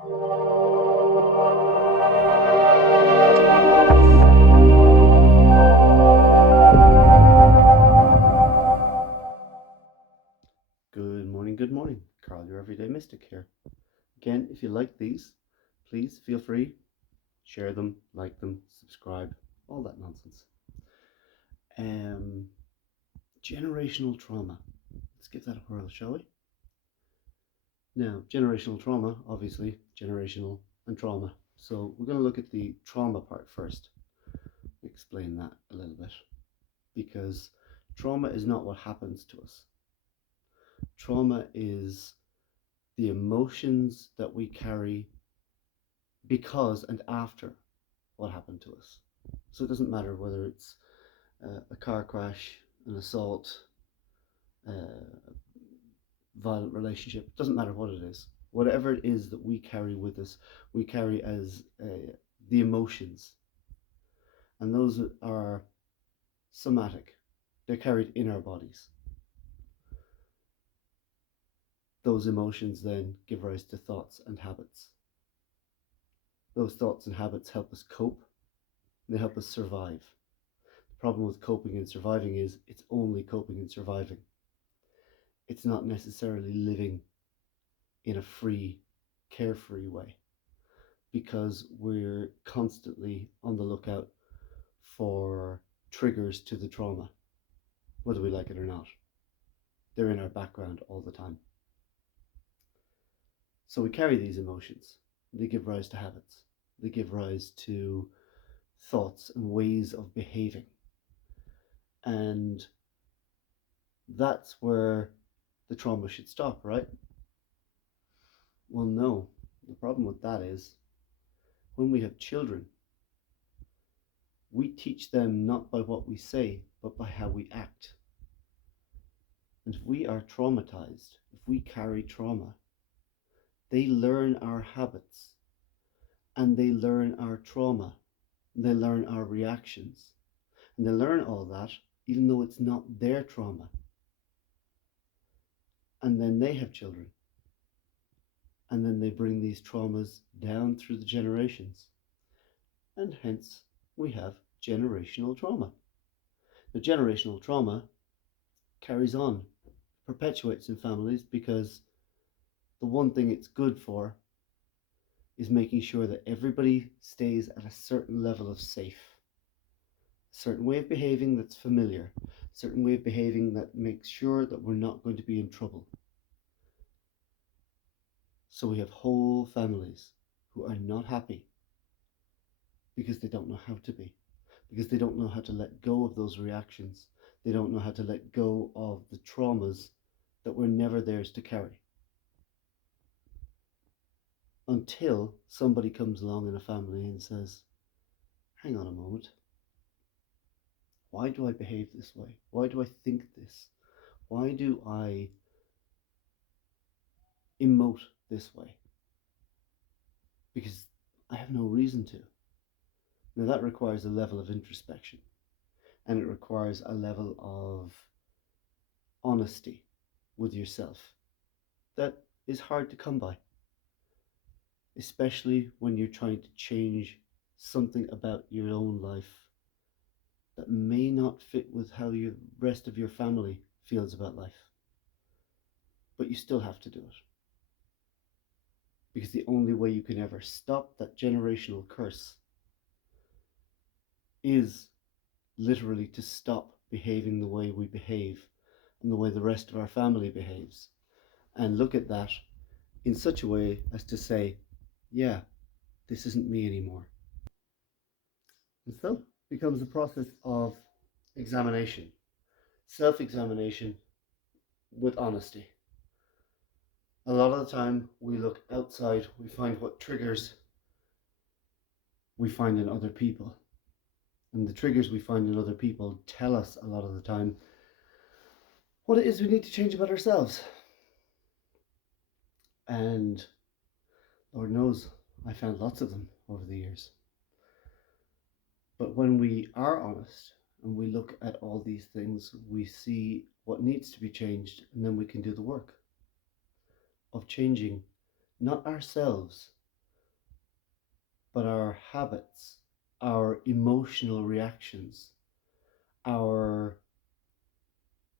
Good morning. Carl, your everyday mystic here. Again, if you like these, please feel free, share them, like them, subscribe, all that nonsense. Um, Generational trauma. Let's give that a whirl, shall we? Now, generational trauma, obviously, generational and trauma. So we're going to look at the trauma part first. Explain that a little bit. Because trauma is not what happens to us. Trauma is the emotions that we carry because and after what happened to us. So it doesn't matter whether it's a car crash, an assault, a violent relationship, it doesn't matter what it is. Whatever it is that we carry with us, we carry as the emotions. And those are somatic, they're carried in our bodies. Those emotions then give rise to thoughts and habits. Those thoughts and habits help us cope, they help us survive. The problem with coping and surviving is it's only coping and surviving. It's not necessarily living in a free, carefree way, because we're constantly on the lookout for triggers to the trauma, whether we like it or not. They're in our background all the time. So we carry these emotions. They give rise to habits. They give rise to thoughts and ways of behaving. And that's where the trauma should stop, right? Well, no. The problem with that is when we have children, we teach them not by what we say, but by how we act. And if we are traumatized, if we carry trauma, they learn our habits and they learn our trauma. They learn our reactions. And they learn all that even though it's not their trauma. And then they have children. And then they bring these traumas down through the generations. And hence we have generational trauma. The generational trauma carries on, perpetuates in families, because the one thing it's good for is making sure that everybody stays at a certain level of safe. A certain way of behaving that's familiar, a certain way of behaving that makes sure that we're not going to be in trouble. So we have whole families who are not happy because they don't know how to be, because they don't know how to let go of those reactions. They don't know how to let go of the traumas that were never theirs to carry. Until somebody comes along in a family and says, hang on a moment, why do I behave this way? Why do I think this? Why do I emote this way? Because I have no reason to. Now that requires a level of introspection, and it requires a level of honesty with yourself that is hard to come by, especially when you're trying to change something about your own life that may not fit with how the rest of your family feels about life. But you still have to do it. Because the only way you can ever stop that generational curse is literally to stop behaving the way we behave and the way the rest of our family behaves, and look at that in such a way as to say, yeah, this isn't me anymore. And so it becomes a process of examination, self-examination with honesty. A lot of the time we look outside, we find what triggers we find in other people. And the triggers we find in other people tell us a lot of the time what it is we need to change about ourselves. And Lord knows, I found lots of them over the years. But when we are honest and we look at all these things, we see what needs to be changed, and then we can do the work of changing not ourselves, but our habits, our emotional reactions, our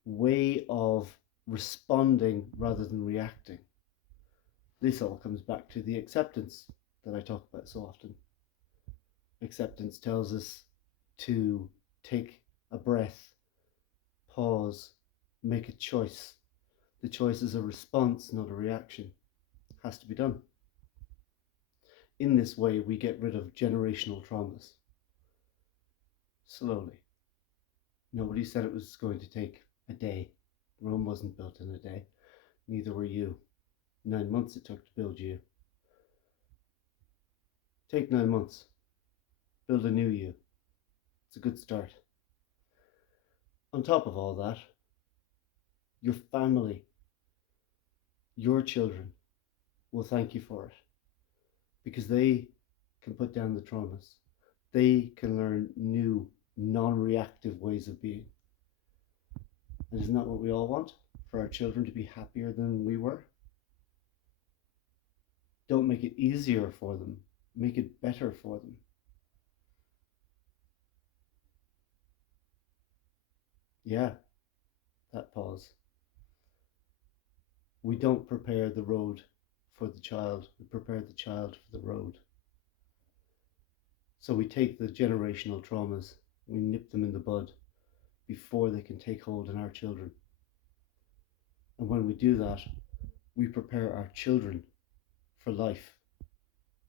way of responding rather than reacting. This all comes back to the acceptance that I talk about so often. Acceptance tells us to take a breath, pause, make a choice. The choice is a response, not a reaction. It has to be done. In this way, we get rid of generational traumas. Slowly. Nobody said it was going to take a day. Rome wasn't built in a day. Neither were you. 9 months it took to build you. Take 9 months. Build a new you. It's a good start. On top of all that, your family, your children will thank you for it, because they can put down the traumas. They can learn new, non-reactive ways of being. And isn't that what we all want? For our children to be happier than we were? Don't make it easier for them. Make it better for them. Yeah, that pause. We don't prepare the road for the child. We prepare the child for the road. So we take the generational traumas, we nip them in the bud before they can take hold in our children. And when we do that, we prepare our children for life.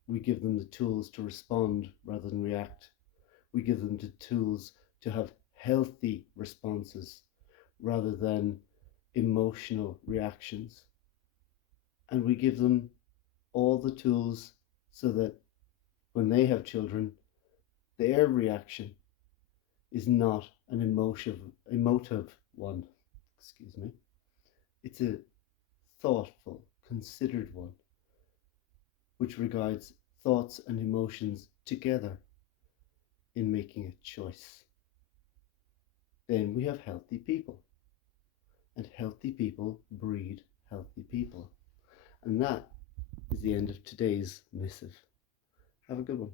We give them the tools to respond rather than react. We give them the tools to have healthy responses rather than emotional reactions. And we give them all the tools so that when they have children, their reaction is not an emotive one. Excuse me. It's a thoughtful, considered one, which regards thoughts and emotions together in making a choice. Then we have healthy people, and healthy people breed healthy people. And that is the end of today's missive. Have a good one.